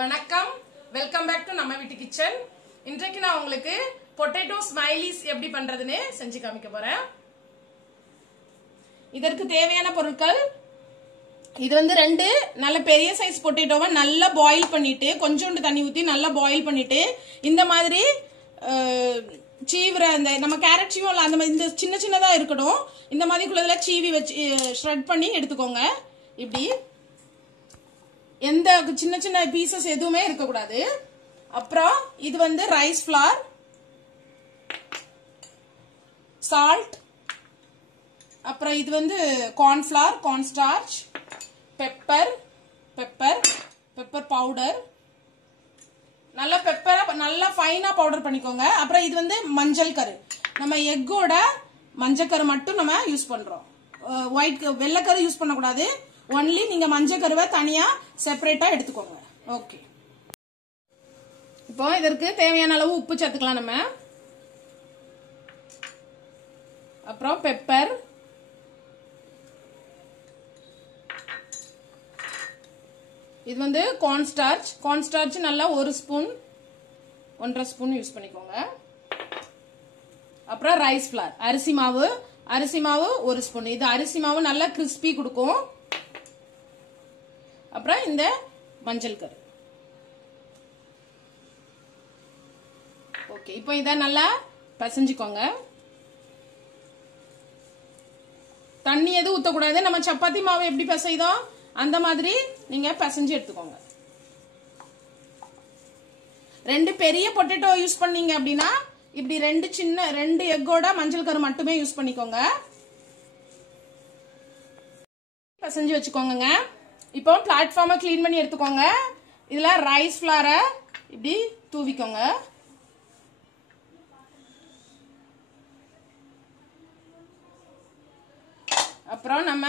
வணக்கம், welcome back to நம்ம வீட்டு கிச்சன். இன்றைக்கு நான் உங்களுக்கு பொட்டேட்டோ ஸ்மைலிஸ் எப்படி பண்றதுன்னு செஞ்சு காமிக்க போறேன். இதற்கு தேவையான பொருட்கள், இது வந்து ரெண்டு நல்ல பெரிய சைஸ் பொட்டேட்டோவை நல்லா பாயில் பண்ணிட்டு, கொஞ்சோண்டு தண்ணி ஊற்றி நல்லா பாயில் பண்ணிட்டு, இந்த மாதிரி சீவுற அந்த நம்ம கேரட் சீவோம்ல அந்த மாதிரி இந்த சின்ன சின்னதாக இருக்கட்டும், இந்த மாதிரி குள்ளதுல சீவி வச்சு ஷ்ரெட் பண்ணி எடுத்துக்கோங்க. இப்படி எந்த சின்ன சின்ன பீசஸ் எதுவுமே இருக்கக்கூடாது. அப்புறம் இது வந்து ரைஸ் ஃப்ளார், சால்ட், அப்புறம் இது வந்து கார்ன்ஃப்ளவர், கார்ன்ஸ்டார்ச், பெப்பர் பவுடர், நல்ல பெப்பரை நல்லா ஃபைனா பவுடர் பண்ணிக்கோங்க. அப்புறம் இது வந்து மஞ்சள் கரு, நம்ம எக்கோட மஞ்சள் கரு மட்டும் நம்ம யூஸ் பண்றோம். ஒயிட் வெள்ளைக்கரு யூஸ் பண்ணக்கூடாது. ஒன்லி நீங்க மஞ்சள் கருவை தனியா செப்பரேட்டா எடுத்துக்கோங்க. ஓகே, இப்போ இதற்கு தேவையான அளவு உப்பு சேர்த்துக்கலாம் நம்ம. அப்புறம் பெப்பர், இது வந்து கார்ன்ஸ்டார்ச் நல்லா 1 ஸ்பூன் 1.5 ஸ்பூன் யூஸ் பண்ணிக்கோங்க. அப்புறம் ரைஸ் ஃப்ளார், அரிசி மாவு 1 ஸ்பூன். இது அரிசி மாவு நல்லா கிறிஸ்பி கொடுக்கும். அப்புறம் இந்த மஞ்சள் கரு. ஓகே, இப்போ இத நல்லா பிசைஞ்சுக்கோங்க. தண்ணி எதுவும் ஊத்தக்கூடாது. நம்ம சப்பாத்தி மாவு எப்படி பிசைதோ அந்த மாதிரி நீங்க பிசைஞ்சு எடுத்துக்கோங்க. ரெண்டு பெரிய பொட்டேட்டோ யூஸ் பண்ணீங்க அப்படின்னா இப்படி ரெண்டு எக்கோட மஞ்சள் கரு மட்டுமே யூஸ் பண்ணிக்கோங்க. பிசைஞ்சு வச்சுக்கோங்க. இப்போ பிளாட்ஃபார்மை கிளீன் பண்ணி எடுத்துக்கோங்க. இதுல ரைஸ் ஃப்ளாரை இப்படி தூவிக்கோங்க. அப்புறம் நம்ம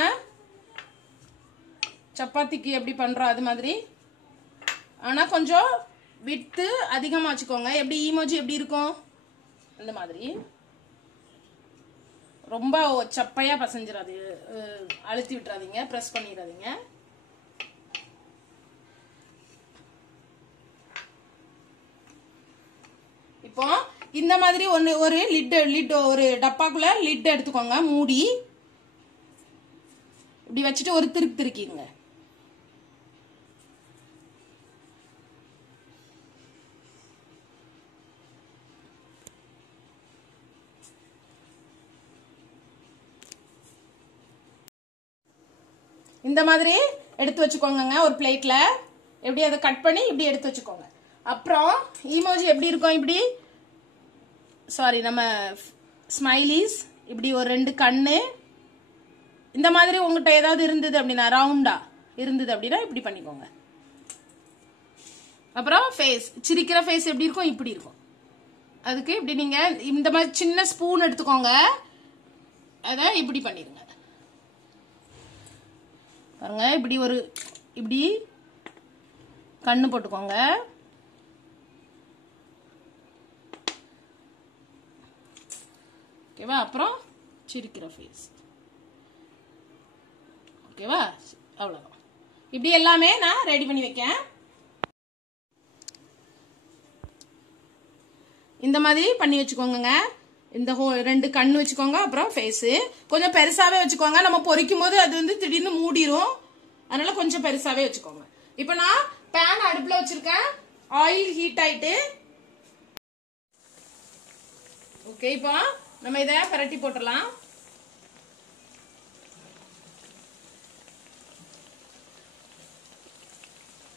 சப்பாத்திக்கு எப்படி பண்றோம் அது மாதிரி, ஆனா கொஞ்சம் விட்டு அதிகமா வச்சுக்கோங்க. எப்படி ஈமோஜி எப்படி இருக்கும் அந்த மாதிரி. ரொம்ப சப்பையா பசஞ்சிடாது, அழுத்தி விட்டுறாதீங்க, பிரஸ் பண்ணிடாதீங்க. இப்போ இந்த மாதிரி ஒரு லிட் ஒரு டப்பாக்குள்ள லிட் எடுத்துக்கோங்க, மூடி இப்படி வச்சுட்டு ஒரு திருக்கிங்க. இந்த மாதிரி எடுத்து வச்சுக்கோங்க ஒரு பிளேட்ல. எப்படி அதை கட் பண்ணி இப்படி எடுத்து வச்சுக்கோங்க. அப்புறம் ஈமோஜி எப்படி இருக்கும், இப்படி நம்ம ஸ்மைலிஸ் இப்படி ஒரு 2 கண்ணு இந்த மாதிரி உங்ககிட்ட ஏதாவது இருந்தது அப்படின்னா, ரவுண்டா இருந்தது அப்படின்னா இப்படி பண்ணிக்கோங்க. அப்புறம் ஃபேஸ், சிரிக்கிற ஃபேஸ் எப்படி இருக்கும், இப்படி இருக்கும். அதுக்கு இப்படி நீங்க இந்த மாதிரி சின்ன ஸ்பூன் எடுத்துக்கோங்க, அதை இப்படி பண்ணிருங்க. பாருங்க, இப்படி கண்ணு போட்டுக்கோங்க. ஓகேவா? அப்புறம் சிரிக்கிற ஃபேஸ். ஓகேவா? அவ்வளவுதான். இப்படி எல்லாமே நான் ரெடி பண்ணி வைக்கேன். இந்த மாதிரி பண்ணி வச்சுக்கோங்க. இந்த 2 கண்ணு வச்சுக்கோங்க. அப்புறம் ஃபேஸ் கொஞ்சம் பெருசாவே வச்சுக்கோங்க. நம்ம பொரிக்கும் போது அது வந்து திடீர்னு மூடிரும், அதனால கொஞ்சம் பெருசாவே வச்சுக்கோங்க. இப்ப நான் பேன் அடுப்புல வச்சிருக்கேன். ஆயில் ஹீட் ஆயிட்டு, ஓகே, இப்போ நம்ம இதை பரட்டி போட்டுடலாம்.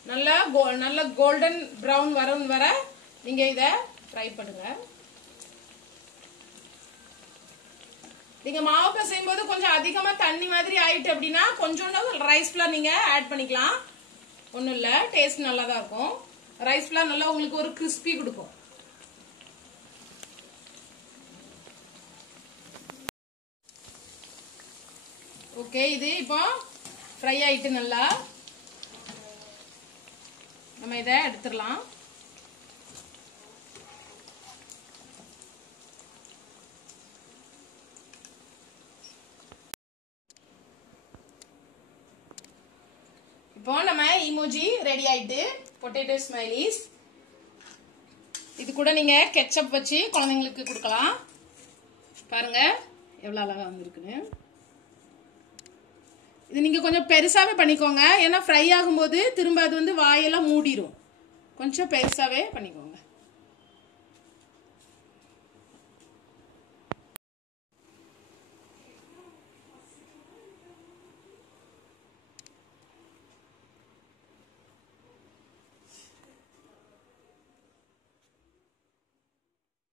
நல்ல கோல்டன் பிரவுன் வர நீங்க இதை ஃப்ரை பண்ணுங்க. நீங்க மாவு பிசையும் போது கொஞ்சம் அதிகமா தண்ணி மாதிரி ஆயிட்டு அப்படின்னா கொஞ்சோண்டு ரைஸ் ஃப்ளார் நீங்க ஆட் பண்ணிக்கலாம். ஒண்ணும் இல்ல, டேஸ்ட் நல்லா தான் இருக்கும். ரைஸ் ஃப்ளார் நல்லா உங்களுக்கு ஒரு கிறிஸ்பி கொடுக்கும். ஓகே, இது இப்போ ஃப்ரை ஆயிட்டு நல்லா. நம்ம இதை எடுத்துடலாம். இப்போ நம்ம இமோஜி ரெடி ஆயிட்டு பொட்டேட்டோ ஸ்மைலிஸ். இது கூட நீங்க கெச்சப் வச்சு குழந்தைங்களுக்கு கொடுக்கலாம். பாருங்க எவ்வளவு அழகா வந்திருக்குன்னு. இது நீங்க கொஞ்சம் பெருசாவே பண்ணிக்கோங்க, ஏன்னா ஃப்ரை ஆகும்போது திரும்ப அது வந்து வாயெல்லாம் மூடிடும். கொஞ்சம் பெருசாவே பண்ணிக்கோங்க.